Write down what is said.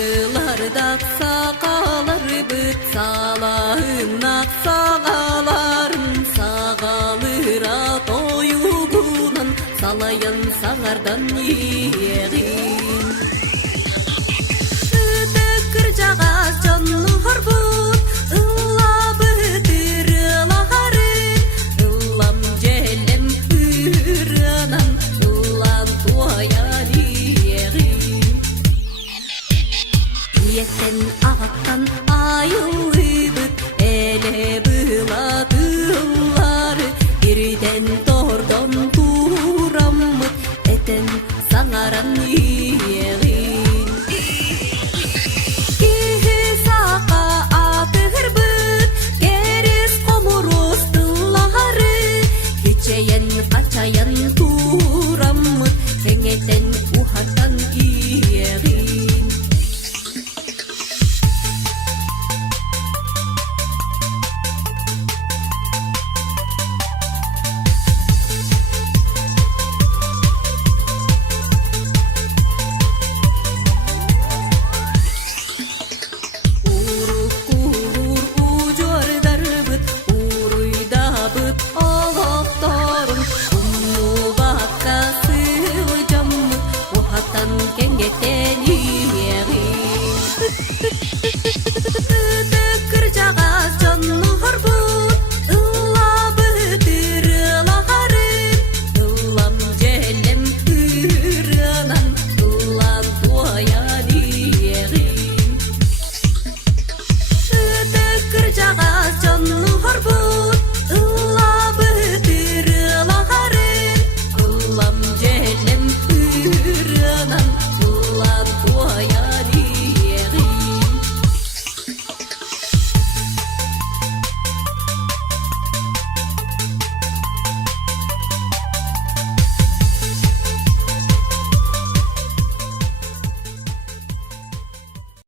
Yıllarda sağalar büt salağın sağaların sağalıra toyugunan salayan sağardan yeğin. Tıkır cağaz canlı harbut ılla bıdır laharın ıllam cehlem hırınan ıllan tuayan yeğin. Yetten ağattan ayılıbıt ele bıladılları birden tordan turamıt eten sağaran yeğin. Kihi saqa atır bıt geris komurus dılları hiçeyen kaçayan turamıt kengeten uhatan yeğin. Kengeten yeğin.